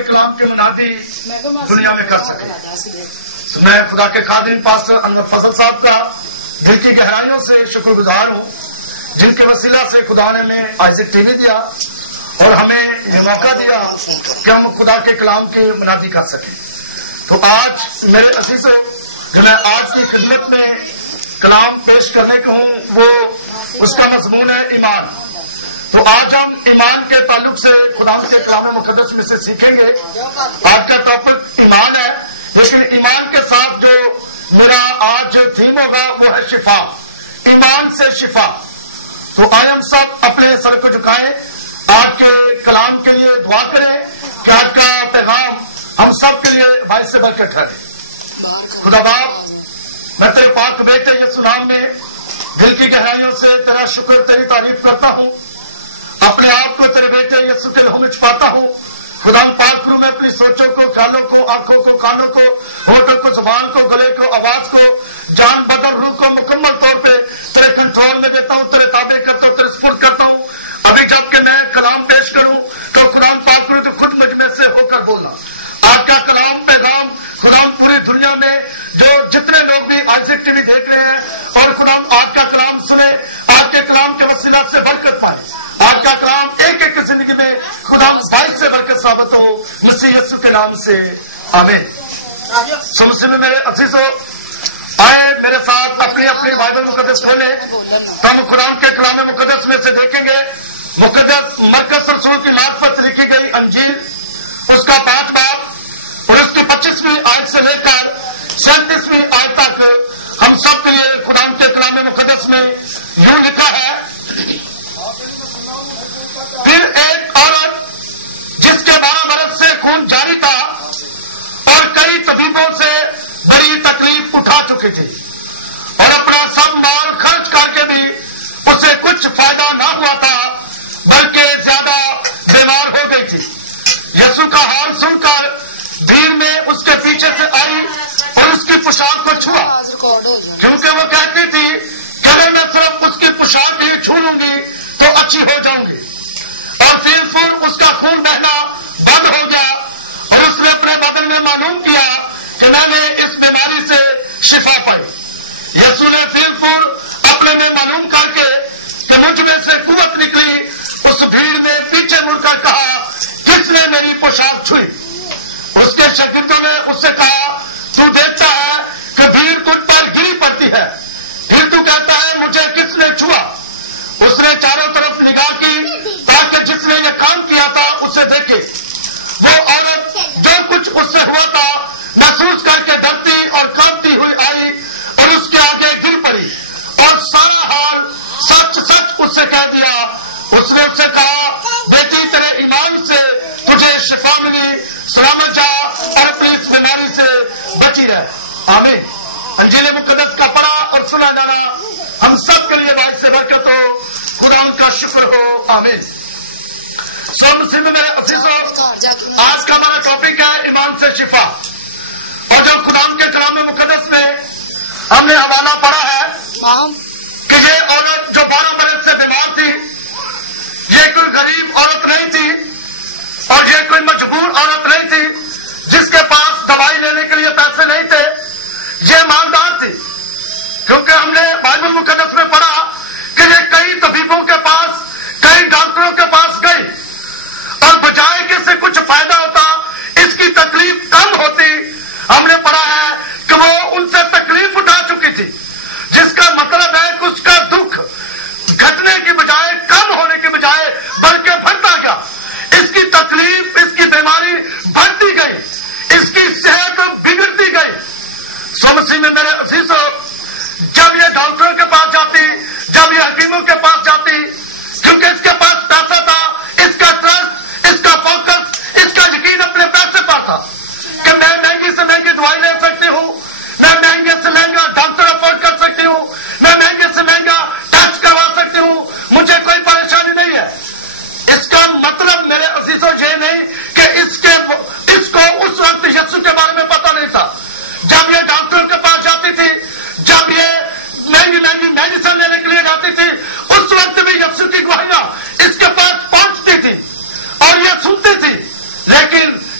کے کلام کی منادی دنیا میں کر سکے. میں خدا کے قادر پاسٹر انور فضل صاحب کا دل کی گہرائیوں سے شکر گزار ہوں جن کے وسیلہ سے خدا نے ہمیں آئزک ٹی وی دیا اور ہمیں یہ موقع دیا کہ ہم خدا کے کلام کی منادی کر سکیں. تو آج میرے عزیزوں جو میں آج کی خدمت میں کلام پیش کرنے کا ہوں وہ اس کا مضمون ہے ایمان. تو آج ہم ایمان کے تعلق سے خدا کے کلام مقدس میں سے سیکھیں گے. آج کا ٹاپک ایمان ہے، لیکن ایمان کے ساتھ جو میرا آج تھیم ہوگا وہ ہے شفا، ایمان سے شفا. تو آج ہم سب اپنے سر کو جھکائیں، آج کے کلام کے لیے دعا کریں کہ آج کا پیغام ہم سب کے لیے باعث برکت ٹھہرے. خدا باپ، میں تیرے پاک بیٹے یسوع نام میں دل کی گہرائیوں سے تیرا شکر تیری تعریف کرتا ہوں. اپنے آپ کو تیرے بیٹے یسوع کے لہو میں چھپاتا ہوں. خدا پاک کروں میں اپنی سوچوں کو، خیالوں کو، آنکھوں کو، کانوں کو، ہونٹوں کو، زبان کو، گلے کو، آواز کو، جان بدن روح کو مکمل طور پہ تیرے کنٹرول میں دیتا ہوں، تیرے تابع کرتا ہوں، تیرے سپرد کرتا ہوں. ابھی جب کہ میں کلام پیش کروں تو خدا پاک کروں تو خود مجھ میں سے ہو کر بولنا. آج کا کلام پیغام خدا پوری دنیا میں جو جتنے لوگ بھی آئزک ٹی وی دیکھ رہے ہیں اور خدا آج کا کلام سنے، آج کے کلام کے وسیلہ سے برکت پائے. آج کا کلام ایک ایک کی زندگی میں خدا باعث سے برکت ثابت ہو، مسیح یسوع کے نام سے آمین. سو مسیح میں میرے عزیزوں، آئے میرے ساتھ اپنی اپنی بائبل مقدس کھولیں تو ہم خدا کے کلام مقدس میں سے دیکھیں گے. مقدس مرکز رسول کی لات پر لکھی گئی انجیل اس کا 5 باب اور اس کی 25ویں آیت سے لے کر 37ویں آیت تک ہم سب کے لیے خدا کے کلام مقدس میں یوں لکھا ہے. پھر ایک عورت جس کے 12 برس سے خون جاری تھا اور کئی طبیبوں سے بڑی تکلیف اٹھا چکی تھی اور اپنا سب مال خرچ کر کے بھی اسے کچھ فائدہ نہ ہوا تھا بلکہ زیادہ بیمار ہو گئی تھی. یسوع کا حال سن کر بھیڑ میں اس کے پیچھے سے آئی اور اس کی پوشاک کو چھوا، کیونکہ وہ کہتی تھی کہ اگر میں صرف اس کی پوشاک ہی چھو لوں گی تو اچھی ہو جاؤں گی. اور پھر اس کا خون بہنا بند ہو گیا اور اس نے اپنے بدن میں معلوم کیا کہ میں نے اس بیماری سے شفا پائی. یسوع نے پھر اپنے میں معلوم کر کے کہ مجھ میں سے قوت نکلی اس بھیڑ میں پیچھے مڑ کر کہا، کس نے میری پوشاک چھوئی؟ اس کے شاگردوں نے اس سے کہا، تو دیکھتا ہے کہ بھیڑ تجھ پر گری پڑتی ہے، پھر تو کہتا ہے مجھے کس نے چھوا؟ اس نے چاروں طرف نگاہ کی تاکہ جس نے یہ کام کیا تھا اسے دیکھے. وہ عورت جو کچھ اس سے ہوا تھا محسوس کر کے ڈرتی اور کانپتی ہوئی آئی اور اس کے آگے گر پڑی اور سارا حال سچ سچ اس سے کہہ دیا. اس نے اس سے کہا، بیٹی تیرے ایمان سے تجھے شفا ملی، سلامت جا اور اپنی اس بیماری سے بچی رہے. آمین. انجیل مقدس کا پڑھا اور سنا جانا ہم سب کے لیے باعث سے برکت ہو. خدا ان کا شکر ہو. آمین. سو مسلم میں میرے عزیزوں، آج کا ہمارا ٹاپک ہے ایمان سے شفا. اور جب خدا کے کلام مقدس میں ہم نے حوالہ پڑھا ہے کہ یہ عورت جو 12 برس سے بیمار تھی، یہ کوئی غریب عورت نہیں تھی اور یہ کوئی مجبور عورت نہیں تھی جس کے پاس دوائی لینے کے لیے پیسے نہیں تھے. یہ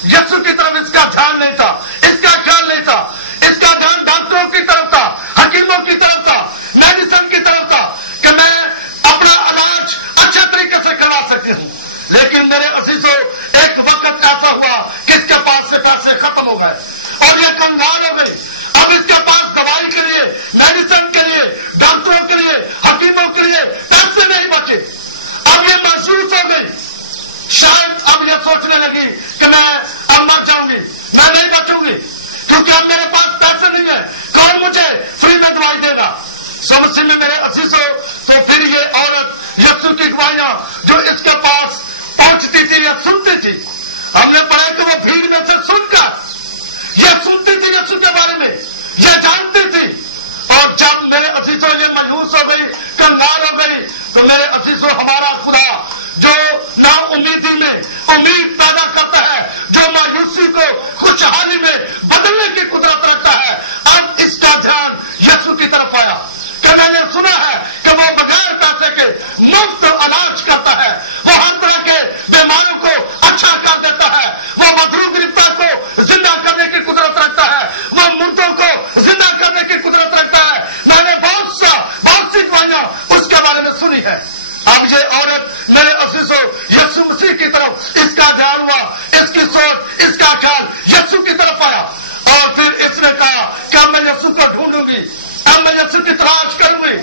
यीशु की तरफ इसका ध्यान नहीं था, इसका ख्याल नहीं था। इसका ध्यान डॉक्टरों की तरफ था, हकीमों की तरफ था, मेडिसिन की तरफ था कि मैं अपना इलाज अच्छे तरीके से करवा सकती हूँ। लेकिन मेरे अजीजों, एक वक्त ऐसा हुआ कि इसके पास से पैसे खत्म हो गए और ये कंगाल हो गई। अब इसके पास दवाई के लिए, मेडिसिन के लिए, डॉक्टरों के लिए, हकीमों के लिए पैसे नहीं बचे। अब ये महसूस हो गई, शायद अब ये सोचने लगी कि मैं अब मर जाऊंगी, मैं नहीं बचूंगी, क्योंकि अब मेरे पास पैसे नहीं है, कौन मुझे फ्री में दवाई देगा। समझ में मेरे अजीजों, तो फिर ये औरत यीशु की गवाहियां जो इसके पास पहुंचती थी या सुनती थी, हमने पढ़ा कि वो भीड़ में से सुनकर ये सुनती थी यीशु के बारे में, ये जानती थी। और जब मेरे अजीजों ये मायूस हो गई, कंगाल हो गई, तो मेरे अजीजों हमारा खुदा जो ना उम्मीदी में उम्मीद पैदा करता है, जो मायूसी को खुशहाली में बदलने की कुदरत रखता है, अब इसका ध्यान यीशु की तरफ आया कि मैंने सुना है कि वो बगैर पैसे के मुफ्त इलाज करता है, वो हर तरह के बीमारों को अच्छा कर देता है, वो मजरूब गिरफ्ता को जिंदा करने की कुदरत रखता है, वो मुर्दों को जिंदा करने की कुदरत रखता है। मैंने बहुत सी दवाइयां उसके बारे में सुनी है। अब ये औरत मेरे अजीजों यीशु मसीह की तरफ इसका ध्यान हुआ, इसकी सोच, इसका ख्याल यीशु की तरफ आया और फिर इसने कहा कि अब मैं यीशु को ढूंढूंगी, अब मैं यीशु की तलाश करूंगी।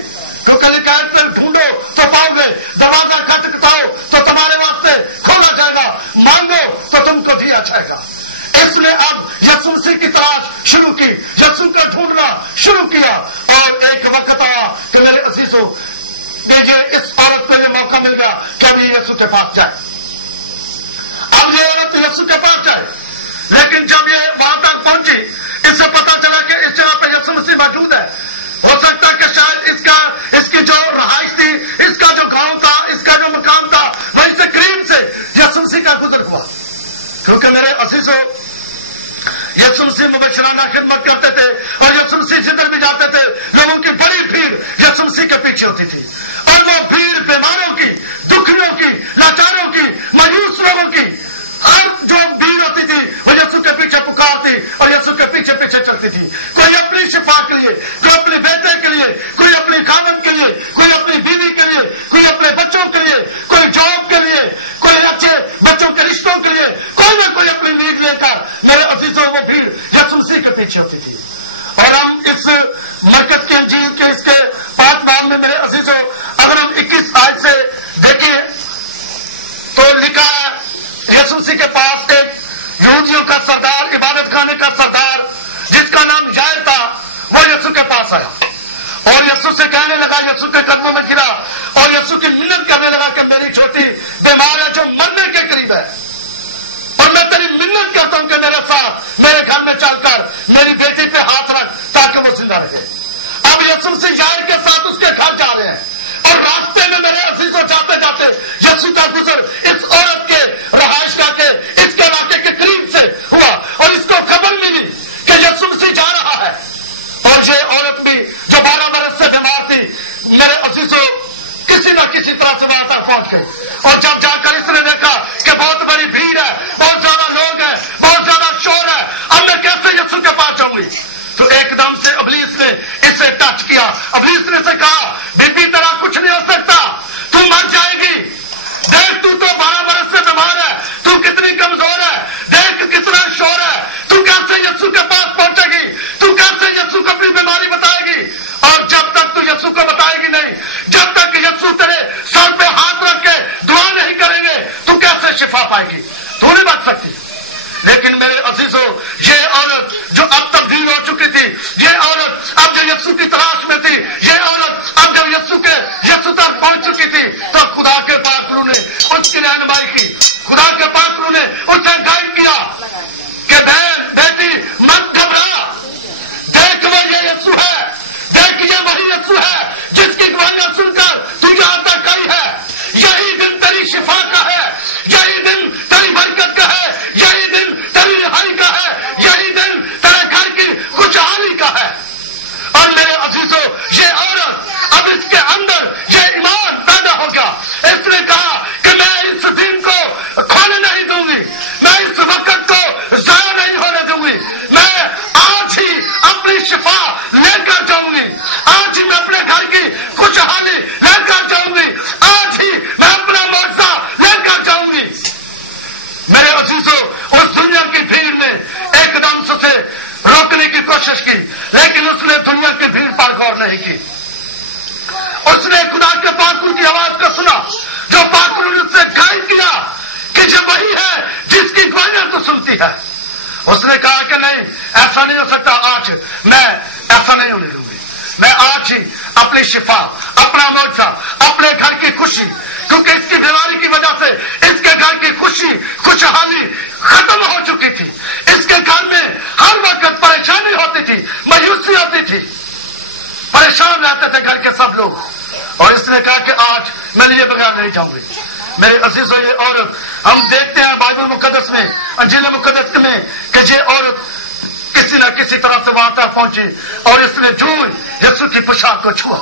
क्योंकि लिखा है ढूंढो तो पाओगे, दरवाजा खटखटाओ तो तुम्हारे वास्ते खोला जाएगा, मांगो तो तुमको दिया जाएगा। इसने अब यीशु मसीह की तलाश शुरू की, यीशु को ढूंढना शुरू किया और एक वक्त आया कि मेरे अजीजों देखिए इस औरत को ये मौका मिल गया कि अभी यीशु के पास जाए। अब ये औरत यीशु के पास जाए, लेकिन जब ये वहां तक पहुंची, इससे पता चला कि इस जगह पे यीशु मसीह मौजूद है। हो सकता है कि शायद इसकी जो रहाइश थी, इसका जो गांव था, इसका जो मकान था, वहीं से करीब से यीशु मसीह का गुजर हुआ। क्योंकि मेरे अजीजों यीशु मसीह मुबशराना खिदमत करते थे और यीशु मसीह जिधर भी जाते थे लोगों की बड़ी भीड़ यीशु मसीह के पीछे होती थी। और वो भीड़ बीमारों की, दुखियों की, लाचारों की, मायूस लोगों की, हर जो भीड़ होती थी वो यीशु के पीछे पुकारती और यीशु के पीछे पीछे चलती थी। कोई अपनी शिफा के लिए, कोई अपने बेटे के लिए, कोई अपनी खामद के लिए, कोई अपनी बीवी के लिए, कोई अपने बच्चों के लिए, कोई जॉब के लिए, कोई अच्छे बच्चों के रिश्तों के लिए, कोई ना कोई अपनी नीड लेकर मेरे अजीजों वो भीड़ यीशु मसीह के पीछे होती थी। और हम इस मरकज के इंजील के इसके 5 नाम में मेरे अजीजों अगर हम 21 आयत से देखें तो लिखा है यीशु मसीह के पास एक यहूदियों का सरदार, इबादत खाने का सरदार जिसका नाम यायर था, वो यीशु के पास आया और यीशु से कहने लगा, यीशु के कदमों में गिरा और यीशु की मिन्नत करने लगा कि मेरी छोटी बीमार है जो मरने के करीब है और मैं तेरी मिन्नत करता हूं कि मेरे साथ मेरे घर में चलकर मेरी बेटी पे हाथ रख ताकि वो जिंदा रहे। अब यीशु मसीह यायर के साथ उसके घर जा रहे हैं और रास्ते में मेरे अजीजों जाते जाते यीशु का गुजर इस औरत के रहायश के इसके इलाके के करीब से हुआ और इसको खबर मिली कि यीशु मसीह जा रहा है। और ये औरत भी जो 12 बरस से बीमार थी मेरे अजीजों किसी न किसी तरह से वहां तक पहुंच गई और जब जाकर इसने देखा कि बहुत बड़ी भीड़ है, बहुत ज्यादा लोग हैं, बहुत ज्यादा शोर है, अब मैं कैसे यीशु के पास जाऊंगी। तो एकदम से इब्लीस ने इसे टच किया। इब्लीस ने से कहा, बीबी तेरा कुछ नहीं हो सकता, तू मर जाएगी। देख तू तो 12 बरस से बीमार है, तू कितनी कमजोर है, देख कितना शोर है, तू कैसे यीशु के पास पहुंचेगी, तू कैसे यीशु को अपनी बीमारी बताएगी। और जब तक तू यीशु को बताएगी नहीं, जब तक यीशु तेरे सर पे हाथ रख के दुआ नहीं करेंगे, तू कैसे शिफा पाएगी, तू नहीं बच सकती। लेकिन मेरे अजीजों ये औरत जो अब तब्दील हो चुकी थी, ये औरत अब जो यीशु की तलाश में थी, ये औरत अब जब यीशु तक पहुंच चुकी थी तो खुदा के पाकरू ने उसकी रहनुमाई की, खुदा के पाकरू ने उसे गाइड किया कि बेटी मत घबरा, देख वो ये यीशु है, देख ये वही यीशु है जिसकी गवाहियां सुनकर तू यहां तक आई है। यही दिन तेरी शिफा का है, यही दिन तेरी बरकत का है, यही दिन तेरी रिहाई का है, यही दिन तेरे घर की खुशहाली का है। और मेरे है। उसने कहा कि नहीं, ऐसा नहीं हो सकता, आज मैं ऐसा नहीं होने दूंगी, मैं आज ही अपनी शिफा, अपना मोर्चा, अपने घर की खुशी, क्योंकि इसकी बीमारी की वजह से इसके घर की खुशी खुशहाली खत्म हो चुकी थी। इसके घर में हर वक्त परेशानी होती थी, मायूसी होती थी, परेशान रहते थे घर के सब लोग। और इसने कहा कि आज मैं लिए बगैर नहीं जाऊंगी। मेरे अजीजों, ये औरत हम देखते हैं बाइबल मुकद्दस में, अंजील मुकद्दस में, कि ये औरत किसी न किसी तरह से वहां तक पहुंची और इसने जो यीशु की पोशाक को छुआ,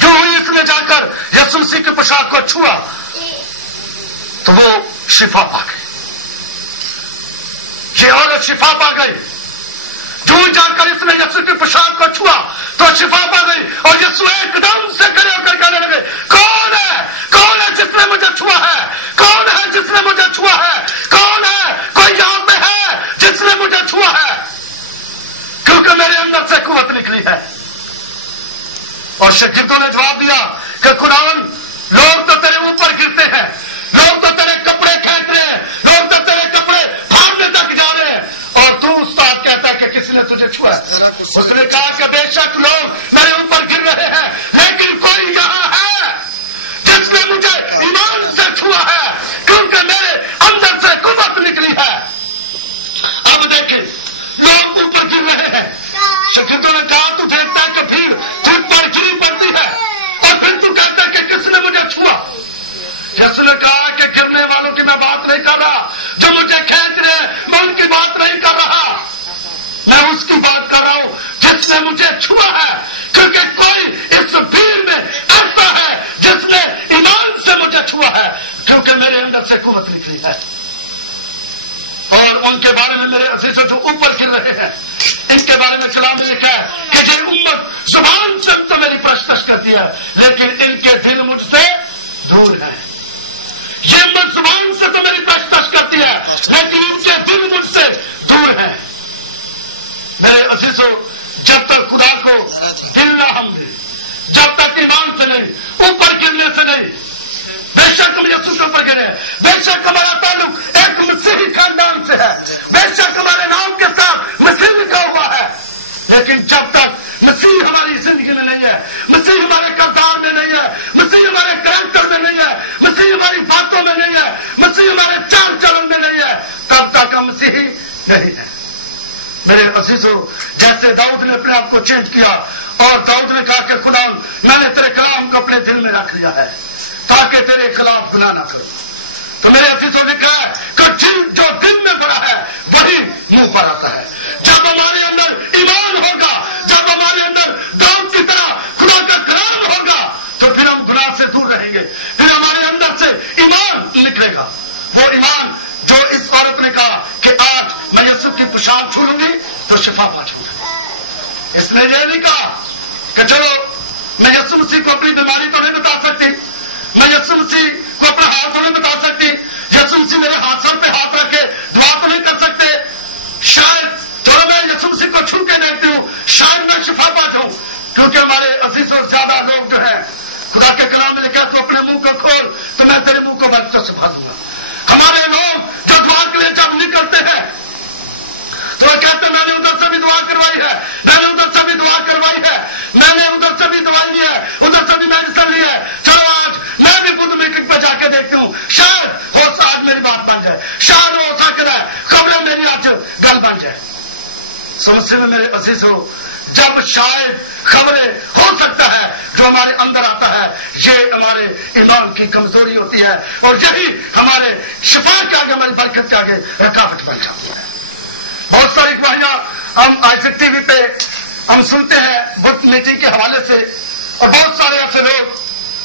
जो इसने जाकर यीशु मसीह की पोशाक को छुआ तो वो शिफा पा गई। ये औरत शिफा पा गई। जो जाकर इसने यीशु की पोशाक को छुआ तो शिफा पा गई। और यीशु एकदम से खड़े होकर कहने लगे, कौन है जिसने मुझे छुआ है? कौन है जिसने मुझे छुआ है? कौन है? कोई यहां पे है जिसने मुझे छुआ है? क्योंकि मेरे अंदर से कुव्वत निकली है। और शागिर्दों ने जवाब दिया कि खुदावन, लोग तो तेरे ऊपर गिरते हैं, लोग तो तेरे कपड़े खींच रहे हैं, लोग तो तेरे कपड़े फाड़ने तक जा रहे हैं, और तू उस्ताद कहता है कि किसने तुझे छुआ है? उसने कहा कि बेशक लोग मेरे ऊपर गिर रहे हैं, लेकिन कोई यहां है जिसने मुझे ईमान से छुआ है, क्योंकि मेरे अंदर से कुव्वत निकली है। अब देखिए, लोग ऊपर गिर रहे हैं। शागिर्दों ने कहा, तू देखता है कि भीड़ पर गिरी पड़ती है और फिर तू कहता है कि किसने मुझे छुआ? यीशु ने कहा कि गिरने वालों की मैं बात नहीं कर रहा, जो मुझे खींच रहे हैं मैं उनकी बात नहीं कर रहा, मैं उसकी बात कर रहा हूं जिसने मुझे छुआ है। क्योंकि कोई इस भीड़ में ऐसा है जिसने ईमान से मुझे छुआ है, क्योंकि मेरे अंदर से कुव्वत निकली है। और उनके बारे में मेरे अजीज जो ऊपर गिर रहे हैं, इनके बारे में कलाम में लिखा है कि ये उम्मत जुबान से तो मेरी प्रशंसा करती है, लेकिन इनके दिल मुझसे दूर है। ये उम्मत जुबान से तो मेरी प्रशंसा करती है, लेकिन इनके दिल मुझसे दूर है। मेरे अजीजों, जब तक खुदा को दिल ना हम दे, जब तक ईमान से नहीं, ऊपर गिरने से नहीं, बेशक हम यीशु के ऊपर गिरे, बेशक हमारा ताल्लुक एक मसीही खानदान से है, बेशक हमारे नाम के साथ मसीह लिखा हुआ है, लेकिन जब तक मसीह हमारी जिंदगी में नहीं है, मसीह हमारे किरदार में नहीं है, मसीह हमारे कैरेक्टर में नहीं है, मसीह हमारी बातों में नहीं है, मसीह हमारे चाल चलन में नहीं है, तब तक हम मसीही नहीं है। मेरे अजीजों, जैसे दाऊद ने अपने आप को चेंज किया और दाऊद ने कहा कि खुदा, मैंने तेरे कलाम को अपने दिल में रख लिया है ताकि तेरे खिलाफ गुनाह ना करूं। तो मेरे अजीजों ने कहा कि जो दिल में बड़ा है वही मुंह पर आता है। जब हमारे अंदर ईमान होगा, जब हमारे अंदर दाऊद की तरह खुदा का कलाम होगा, तो फिर हम गुनाह से दूर रहेंगे, फिर हमारे अंदर से ईमान निकलेगा। वो ईमान जो इस औरत ने कहा कि आज मैं यीशु की पोशाक छू लूंगी तो शिफा पा जाऊंगी। इसने ये नहीं कहा कि चलो मैं यीशु मसीह को अपनी बीमारी तो नहीं बता सकती, मैं यीशु मसीह को अपना हाथ तो नहीं बता सकती, यीशु मसीह मेरे हाथ सर पे हाथ रख के दुआ तो नहीं कर सकते, शायद चलो मैं यीशु मसीह को छू के देखती हूँ, शायद मैं शिफा पा जाऊं। क्योंकि हमारे अजीजों ज्यादा लोग जो है, खुदा के कलाम में लिखा तो अपने मुंह को खोल तो मैं तेरे मुंह को बंद कर सिखा दूंगा। हमारे लोग जो दुआ के लिए जब निकलते हैं तो वो कहते मैंने उधर से भी दुआ करवाई है, मैंने उधर से भी दुआ करवाई है, मैंने उधर से भी दवाई ली है, उधर से भी मेडिसिन ली है, चलो आज मैं भी बुद्ध मीटिंग पे जाके देखती हूँ, शायद हो आज मेरी बात बन जाए, शायद हो सकता है खबरें मेरी आज गल बन जाए। समझते में मेरे अजीज हो, जब शायद खबरें हो सकता है जो हमारे अंदर आता है, ये हमारे ईमान की कमजोरी होती है और यही हमारे शिफा के आगे, हमारी बरकत के आगे रुकावट बन जाती है। बहुत सारी गवाहियां हम आइज़ैक टीवी पे हम सुनते हैं बुद्ध मीटिंग के हवाले से, और बहुत सारे ऐसे लोग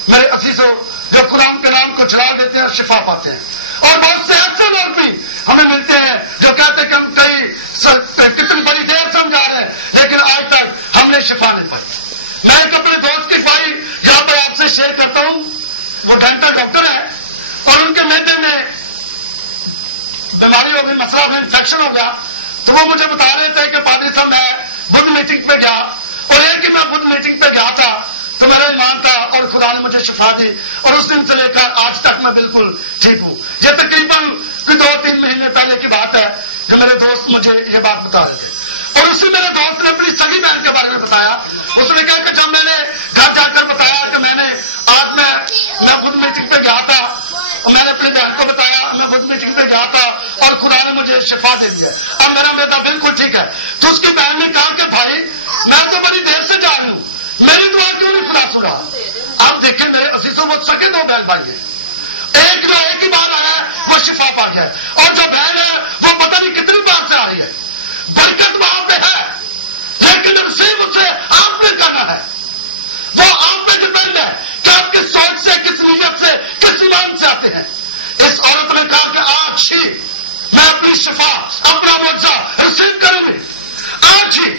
मेरे अजीजों जो कुरान के नाम को चला देते हैं, शिफा पाते हैं। और बहुत से ऐसे लोग भी हमें मिलते हैं जो कहते हैं कि हम कितनी बड़ी देर समझा रहे हैं, लेकिन आज तक हमने शिफा नहीं पाई। मैं एक अपने दोस्त की भाई यहाँ पर आपसे शेयर करता हूँ, वो डेंटल डॉक्टर है और उनके मैदे में बीमारी हो गई, मसला में इन्फेक्शन हो गया। तो वो मुझे बता रहे थे कि पादरी साहब मैं बुद्ध मीटिंग पे गया, और एक ही मैं बुद्ध मीटिंग पे गया था तो मेरा ईमान था और खुदा ने मुझे शिफा दी, और उस दिन से लेकर आज तक मैं बिल्कुल ठीक हूँ। ये तकरीबन कि 2-3 महीने पहले की बात है जब मेरे दोस्त मुझे ये बात बता रहे थे। और उसी मेरे दोस्त ने अपनी सगी बहन के बारे में बताया। उसने कहा कि जब मैंने घर जाकर बताया कि मैंने आज मैं खुद मीटिंग पे गया था और मैंने अपनी बहन को बताया मैं खुद मीटिंग पे गया था और खुदा ने मुझे शिफा दे दी है और मेरा बेटा बिल्कुल ठीक है। तो उसकी बहन ने कहा कि भाई मैं तो बड़ी देर से जा रही हूँ, मेरी दुआ क्यों नहीं खुदा सुना। आप देखें मेरे असीसों वो सके 2 बहन भाई है, एक ही बार आया वो शिफा पा गया और जो बहन है वो पता नहीं कितनी बार से आ रही है। बरकत वहां पे है लेकिन नसीब उसे आप में करना है, वो आप पे डिपेंड है कि आप किस सोच से किस नीयत से किस ईमान से आते हैं। इस औरत ने कहा कि आज ही मैं अपनी शिफा अपना मुआवजा रिसीव करूंगी, आज ही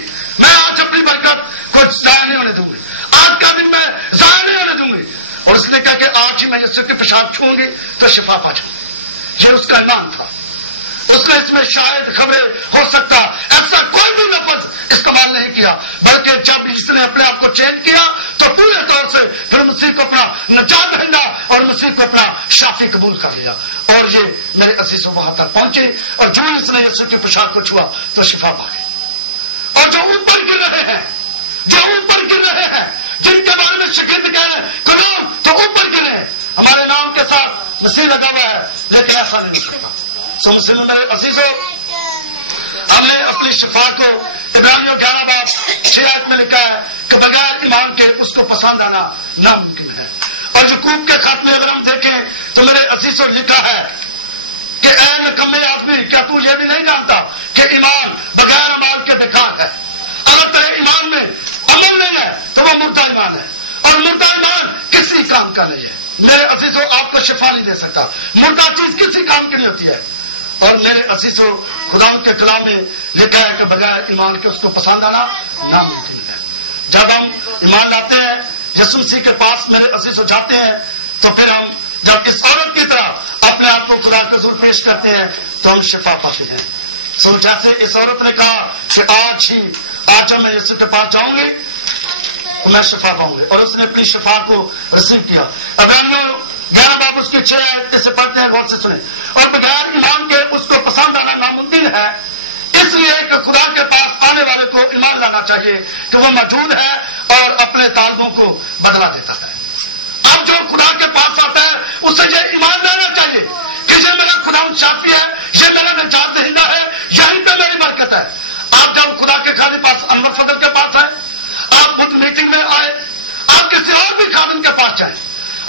मैं आज अपनी बरकत को जाया नहीं होने दूंगी, आज का दिन मैं जाया नहीं होने दूंगी। और उसने कहा कि आज ही मैं यीशु के पेशाब छूंगी तो शिफा पा जाऊंगी। ये उसका ईमान था। उसने इसमें शायद खबरें हो सकता ऐसा कोई भी लफ्ज इस्तेमाल नहीं किया, बल्कि जब इसने अपने आप को चेंज किया तो पूरे तौर से फिर मसीह को अपना नजात रहना और मसीह को अपना शाफी कबूल कर लिया। और ये मेरे असीसों वहां तक पहुंचे और जो इसने यीशु की पोशाक को छुआ तो शिफा पा गई। और जो ऊपर गिर रहे हैं, जिनके बारे में शिकायत करें करो तो ऊपर गिरे, हमारे नाम के साथ मसीह लगा हुआ है लेकिन ऐसा नहीं हो सकता। सो मुस्लिम मेरे अजीजों, हमने अपनी शिफा को इब्रानियों 11:6 में लिखा है कि बगैर ईमान के उसको पसंद आना नामुमकिन है। और यकूब के खत में अगर हम देखें तो मेरे अजीजों लिखा है कि ऐ निकम्मे आदमी, क्या तू ये भी नहीं जानता कि ईमान बगैर अमाल के बेकार है। अगर तेरे ईमान में अमल नहीं है तो वो मुर्दा ईमान है और मुर्दा ईमान किसी काम का नहीं है। मेरे अजीजों, आपको शिफा नहीं दे सकता, मुर्दा चीज किसी काम की नहीं होती है। और मेरे अजीजों, खुदा के कलाम में लिखा है कि बगैर ईमान के उसको पसंद आना नामुमकिन है। जब हम ईमान लाते हैं यीशु मसीह के पास मेरे अजीजों जाते हैं तो फिर हम जब इस औरत की तरह अपने आप को खुदा के हुजूर पेश करते हैं तो हम शिफा पाते हैं। सो जैसे इस औरत ने कहा कि आज मैं यीशु के पास जाऊंगी तो मैं शिफा पाऊंगी, और उसने अपनी शिफा को रिसीव किया। इब्रानियों 11 उसके 6 से पढ़ते हैं, गौर से सुने। और बगैर ईमान के उसको पसंद आना नामुमकिन है, इसलिए कि खुदा के पास आने वाले को ईमान लाना चाहिए कि वो मौजूद है और अपने तालबों को बदला देता है। अब जो खुदा के पास आता है उसे ये ईमान लाना चाहिए कि ये मेरा खुदा शाफी है, ये मेरा निजात दहिंदा है, यहीं पे मेरी बरकत है। आप जब खुदा के खाली पास अहमद फजल के पास आए, आप खुद मीटिंग में आए, आप किसी और भी खादिम के पास जाए,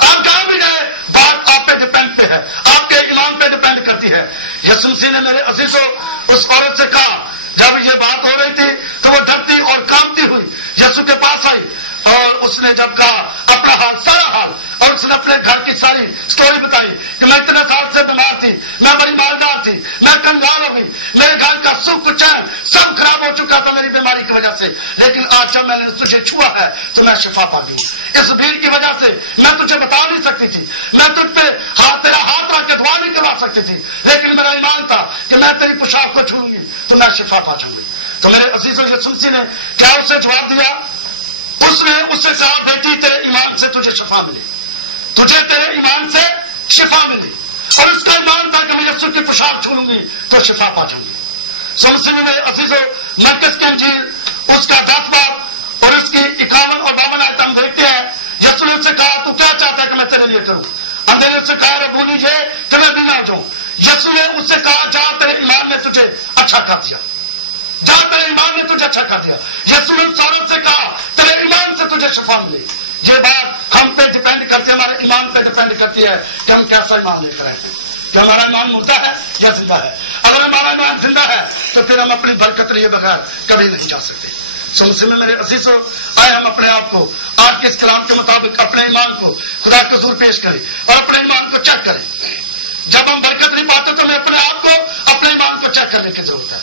आप जहां भी जाए, बात आप पे डिपेंड पे है, आपके ईमान पे डिपेंड करती है। यीशु मसीह ने मेरे अजीजों उस औरत से कहा, जब ये बात हो रही थी तो वो डरती और कांपती हुई यीशु के पास आई और उसने जब कहा अपना हाल, सारा हाल, और उसने अपने घर की सारी स्टोरी बताई कि मैं इतने साल से बीमार थी, मैं बड़ी मालदार थी, मैं कंगाल हो गई, मेरे घर का सुख चैन सब खराब हो चुका था मेरी बीमारी की वजह से, लेकिन आज जब मैंने तुझे छुआ है तो मैं शिफा पा गई। इस भीड़ की वजह से मैं तुझे बता नहीं सकती थी, मैं तुझ पे तेरा हाथ रख के दुआ नहीं करवा सकती थी, लेकिन मेरा ईमान था कि मैं तेरी पोशाक को छूंगी तो मैं शिफा पा जाऊंगी। तो मेरे अजीजों, यीशु मसीह ने क्या उसे जवाब दिया? उसने उससे कहा, बेटी तेरे ईमान से तुझे शिफा मिली, तुझे तेरे ईमान से शिफा मिली। और उसका ईमान था कि मैं यीशु की पोशाक छूंगी तो शिफा पा जाऊंगी। समझ में मेरे अजीजों, मरकज की इंजील उसका 10 बाब और उसकी 51 और 52 आयत हम देखते हैं। यीशु ने उससे कहा, तू क्या चाहता है कि मैं तेरे लिए करूं? हमने उससे कहा, रब्बूनी ये कि मैं बीमार हो जाऊं। यीशु ने उससे कहा, जा तेरे ईमान ने तुझे अच्छा कर दिया, जा तेरे ईमान ने तुझे अच्छा कर दिया। यीशु ने उस औरत से कहा, तेरे ईमान से तुझे शिफा मिली। ये बात हम पे डिपेंड करती है, हमारे ईमान पे डिपेंड करती है कि हम कैसा ईमान लेकर आए हैं, कि हमारा ईमान मुर्दा है या जिंदा है। अगर हमारा ईमान जिंदा है तो फिर हम अपनी बरकत लिए बगैर कभी नहीं जा सकते। समझ में मेरे अजीजों, आए हम अपने आप को आज के इस कलाम के मुताबिक अपने ईमान को खुदा के हुजूर पेश करें और अपने ईमान को चेक करें। जब हम बरकत नहीं पाते तो हमें अपने आप को अपने ईमान को चेक करने की जरूरत है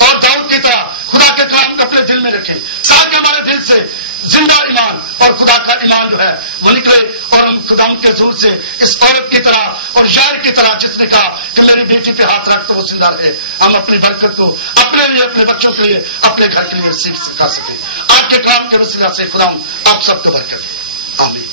और दाऊद की तरह खुदा के कलाम को अपने दिल में रखें ताकि हमारे दिल से जिंदा ईमान और खुदा का ईमान जो है वो निकले और हम खुदा के जोर से इस औरत की तरह और यार की तरह जिसने कहा कि मेरी बेटी पे हाथ रख तो वो जिंदा रहे, हम अपनी बरकत को अपने लिए, अपने बच्चों के लिए, अपने घर के लिए रिसीव कर सके। आज के काम के वसीला से खुदा आप सबको बरकत दे। आमीन।